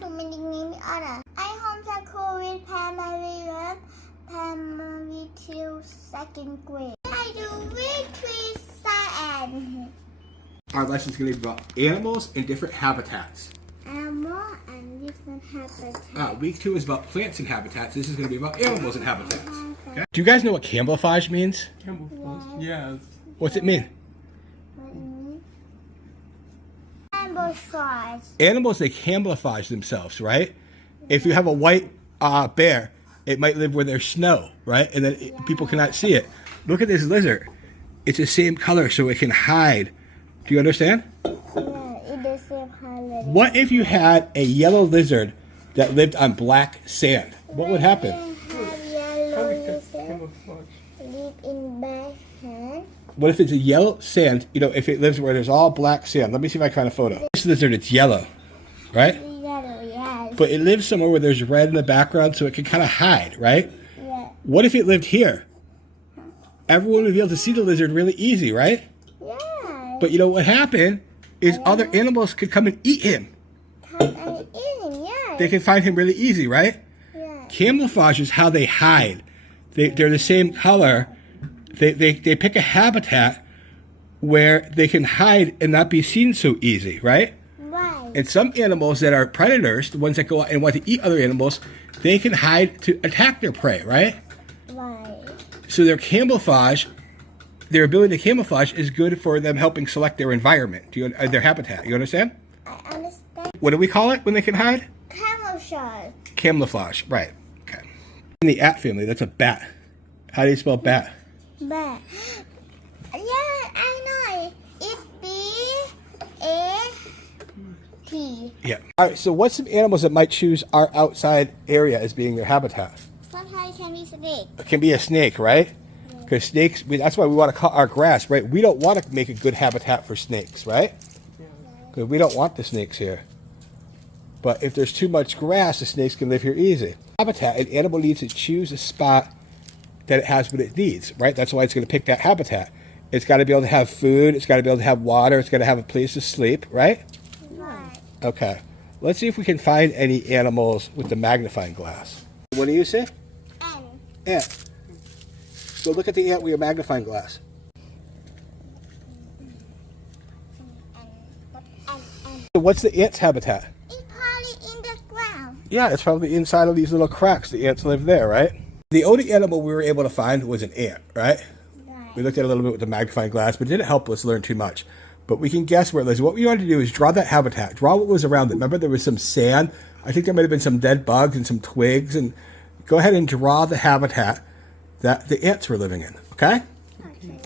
to make me other. I homeschool with primary to second grade. I do with science. Our lesson is going to be about animals in different habitats. Animal and different habitats. Week 2 is about plants and habitats. This is going to be about animals and habitats. Okay. Do you guys know what camouflage means? Camouflage. Yeah. What's it mean? Camouflage. Animals, they camouflage themselves, right? If you have a white bear, it might live where there's snow, right? And then people cannot see it. Look at this lizard. It's the same color, so it can hide. Do you understand? Yeah, it's the same color. What if you had a yellow lizard that lived on black sand? What would happen? Yellow lizard live in black sand. What if it's a yellow sand, if it lives where there's all black sand? Let me see if I can find a photo. This lizard, it's yellow, right? Yellow, yes. But it lives somewhere where there's red in the background, so it can kind of hide, right? Yeah. What if it lived here? Everyone would be able to see the lizard really easy, right? Yeah. But what happened is other animals could come and eat him. Come and eat him, yeah. They can find him really easy, right? Yeah. Camouflage is how they hide. They're the same color. They pick a habitat where they can hide and not be seen so easy, right? Right. And some animals that are predators, the ones that go out and want to eat other animals, they can hide to attack their prey, right? Right. So their camouflage, their ability to camouflage is good for them helping select their environment, their habitat. You understand? I understand. What do we call it when they can hide? Camouflage. Camouflage, right. Okay. In the at family, that's a bat. How do you spell bat? But yeah, I know. It's B-A-T. Yeah. All right, so what's some animals that might choose our outside area as being their habitat? Sometimes it can be snake. It can be a snake, right? Because snakes, that's why we want to cut our grass, right? We don't want to make a good habitat for snakes, right? Because we don't want the snakes here. But if there's too much grass, the snakes can live here easy. Habitat, an animal needs to choose a spot that it has what it needs, right? That's why it's going to pick that habitat. It's got to be able to have food. It's got to be able to have water. It's got to have a place to sleep, right? Right. Okay. Let's see if we can find any animals with the magnifying glass. What do you say? Ant. So look at the ant with your magnifying glass. So what's the ant's habitat? It's probably in the ground. Yeah, it's probably inside of these little cracks. The ants live there, right? The only animal we were able to find was an ant, right? We looked at it a little bit with the magnifying glass, but it didn't help us learn too much. But we can guess where it lives. What we wanted to do is draw that habitat. Draw what was around it. Remember there was some sand? I think there might have been some dead bugs and some twigs. And go ahead and draw the habitat that the ants were living in, okay? Okay.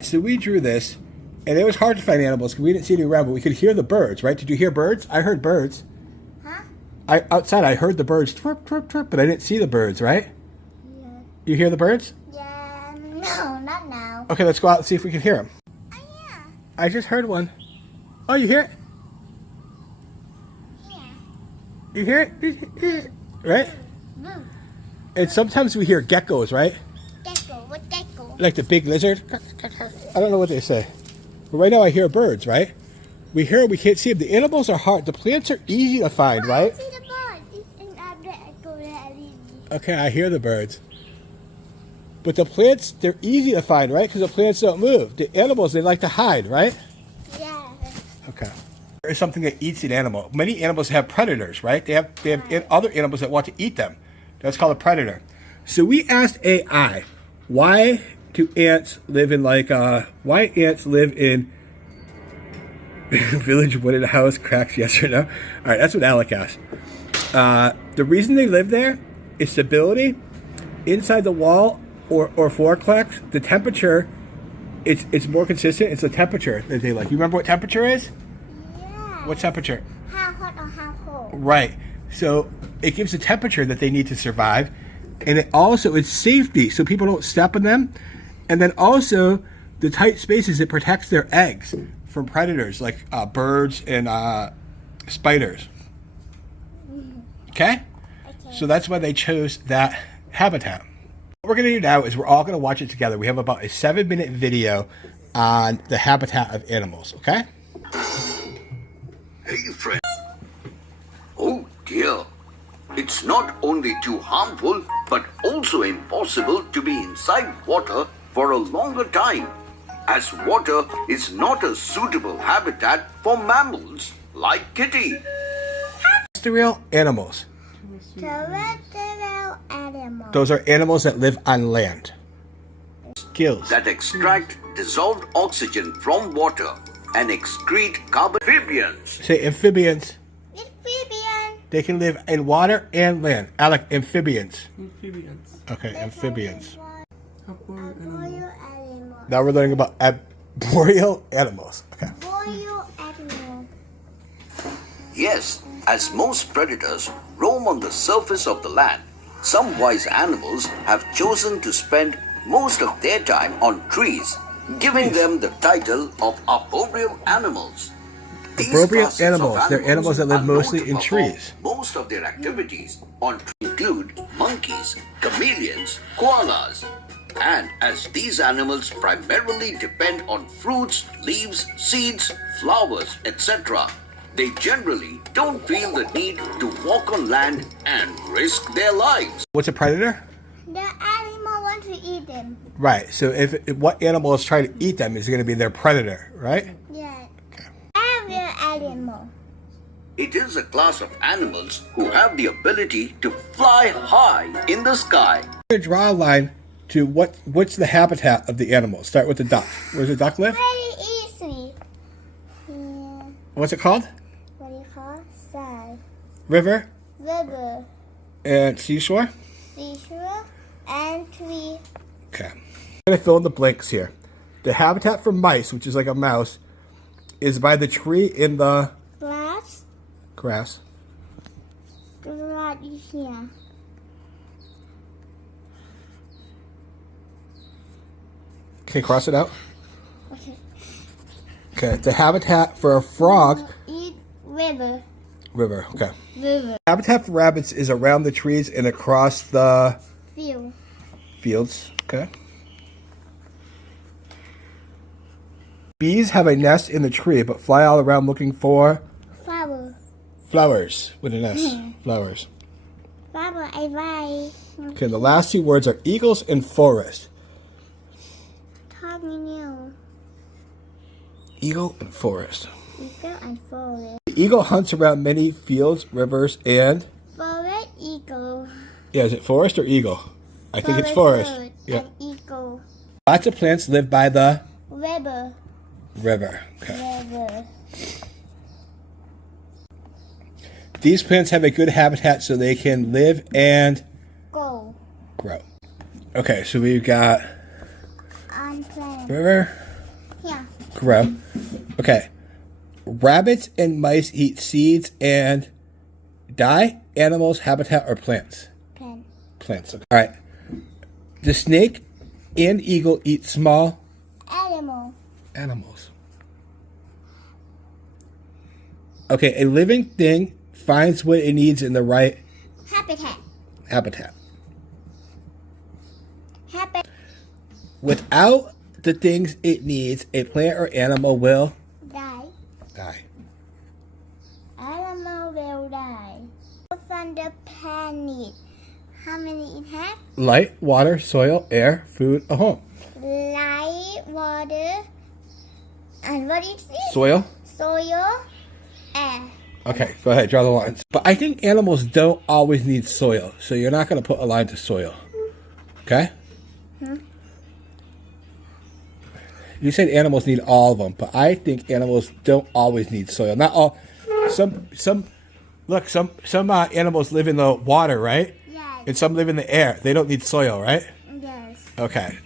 So we drew this, and it was hard to find animals because we didn't see any around, but we could hear the birds, right? Did you hear birds? I heard birds. Huh? Outside, I heard the birds twerp, twerp, twerp, but I didn't see the birds, right? Yeah. You hear the birds? Yeah. No, not now. Okay, let's go out and see if we can hear them. Oh, yeah. I just heard one. Oh, you hear it? Yeah. You hear it? Right? Boo. And sometimes we hear geckos, right? Gecko. What gecko? Like the big lizard. I don't know what they say. But right now I hear birds, right? We hear them, we can't see them. The animals are hard. The plants are easy to find, right? I see the bird. It's in the echo there. Okay, I hear the birds. But the plants, they're easy to find, right? Because the plants don't move. The animals, they like to hide, right? Yeah. Okay. There is something that eats an animal. Many animals have predators, right? They have other animals that want to eat them. That's called a predator. So we asked AI, why do ants live in why ants live in village wooden house cracks, yes or no? All right, that's what Alec asked. The reason they live there is stability. Inside the wall or floor cracks, the temperature, it's more consistent. It's the temperature that they like. You remember what temperature is? Yeah. What temperature? How hot or how cold? Right. So it gives the temperature that they need to survive. And it also, it's safety, so people don't step on them. And then also, the tight spaces, it protects their eggs from predators like birds and spiders. Okay? So that's why they chose that habitat. What we're going to do now is we're all going to watch it together. We have about a 7-minute video on the habitat of animals, okay? Hey, friend. Oh, dear. It's not only too harmful, but also impossible to be inside water for a longer time, as water is not a suitable habitat for mammals like Kitty. Terrestrial animals. Terrestrial animal. Those are animals that live on land. Skills. That extract dissolved oxygen from water and excrete carbon. Amphibians. Say amphibians. Amphibian. They can live in water and land. Alec, amphibians. Amphibians. Okay, amphibians. Boreal animal. Now we're learning about arboreal animals. Okay. Boreal animal. Yes, as most predators roam on the surface of the land, some wise animals have chosen to spend most of their time on trees, giving them the title of arboreal animals. These Arboreal classes of animals, they're animals that live are known mostly to in perform trees. Most of their activities on trees include monkeys, chameleons, koalas. And as these animals primarily depend on fruits, leaves, seeds, flowers, etc., they generally don't feel the need to walk on land and risk their lives. What's a predator? The animal wants to eat them. Right. So if what animal is trying to eat them is going to be their predator, right? Yeah. Aerial animal. It is a class of animals who have the ability to fly high in the sky. We're going to draw a line to what's the habitat of the animal. Start with the duck. Where's the duck live? Very easy. Yeah. What's it called? What do you call? Side. River River. and seashore. Seashore. And tree. Okay. I'm going to fill in the blanks here. The habitat for mice, which is like a mouse, is by the tree in the Grass. grass. Right here. Okay, cross it out. Okay. Okay, the habitat for a frog. Eat river. River, okay. River. Habitat for rabbits is around the trees and across the Field. fields. Okay. Bees have a nest in the tree but fly all around looking for Flower. flowers with an S. Flowers. Flower. I buy. Okay, the last two words are eagles and forest. Talking you. Eagle and forest. Eagle and forest. The eagle hunts around many fields, rivers, and Forest. Eagle. yeah, is it forest or eagle? I think it's forest. Bird Yeah. And eagle. Lots of plants live by the River. river. Okay. River. These plants have a good habitat so they can live and Go. grow. Okay, so we've got On plant. river, Here. grow. Okay. Rabbits and mice eat seeds and die. Animals, habitat, or plants? Pen. Plants. Okay. All right. The snake and eagle eat small Animal. animals. Okay, a living thing finds what it needs in the right Habitat. habitat. Habitat. Without the things it needs, a plant or animal will Die. die. Animal will die. From the planet. How many it have? Light, water, soil, air, food, a home. Light, water, and what is it? Soil. Soil, air. Okay, go ahead, draw the lines. But I think animals don't always need soil, so you're not going to put a line to soil. Okay? You said animals need all of them, but I think animals don't always need soil. Not all. Some animals live in the water, right? Yes. And some live in the air. They don't need soil, right? Yes. Okay.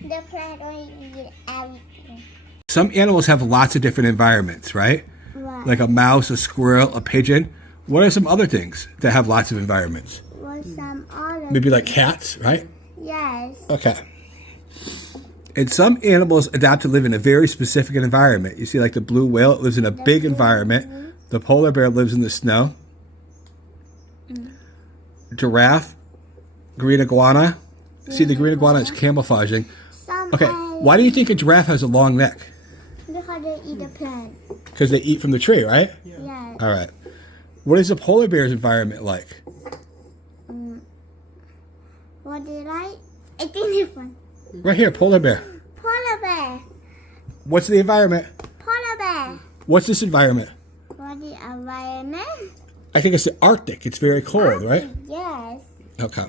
The plant only need everything. Some animals have lots of different environments, right? What? Like a mouse, a squirrel, a pigeon. What are some other things that have lots of environments? What some other? Maybe like cats, right? Yes. Okay. And some animals adapt to live in a very specific environment. You see, like the blue whale, it lives in a big environment. The polar bear lives in the snow. Giraffe, green iguana. See, the green iguana is camouflaging. Some Okay, why do you think a giraffe has a long neck? Because they eat the plant. Because they eat from the tree, right? Yes. All right. What is a polar bear's environment like? What did I think this one. Right here, polar bear. Polar bear. What's the environment? Polar bear. What's this environment? What the environment? I think it's the Arctic. It's very cold, right? Yes. Okay.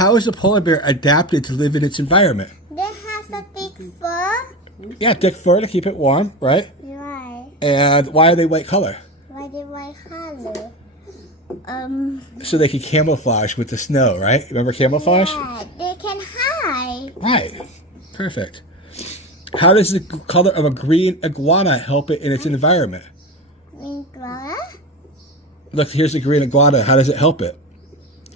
How is the polar bear adapted to live in its environment? They have a thick fur. Yeah, thick fur to keep it warm, right? Right. And why are they white color? Why the white color? So they can camouflage with the snow, right? Remember camouflage? Yeah, they can hide. Right. Perfect. How does the color of a green iguana help it in its environment? Green color? Look, here's the green iguana. How does it help it?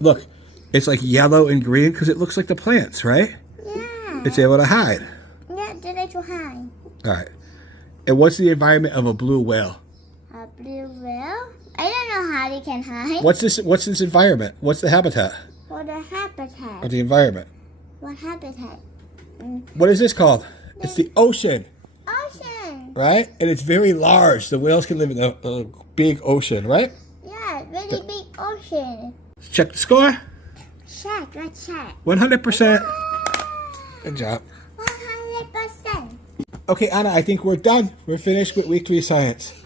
Look, it's like yellow and green because it looks like the plants, right? Yeah. It's able to hide. Yeah, they like to hide. All right. And what's the environment of a blue whale? A blue whale? I don't know how they can hide. What's this environment? What's the habitat What the habitat? of the environment? What habitat? What is this called? It's the ocean, Ocean. right? And it's very large. The whales can live in a big ocean, right? Yeah, really big ocean. Check the score. Check, let's check. 100%. Good job. 100%. Okay, Anna, I think we're done. We're finished with week 3 science.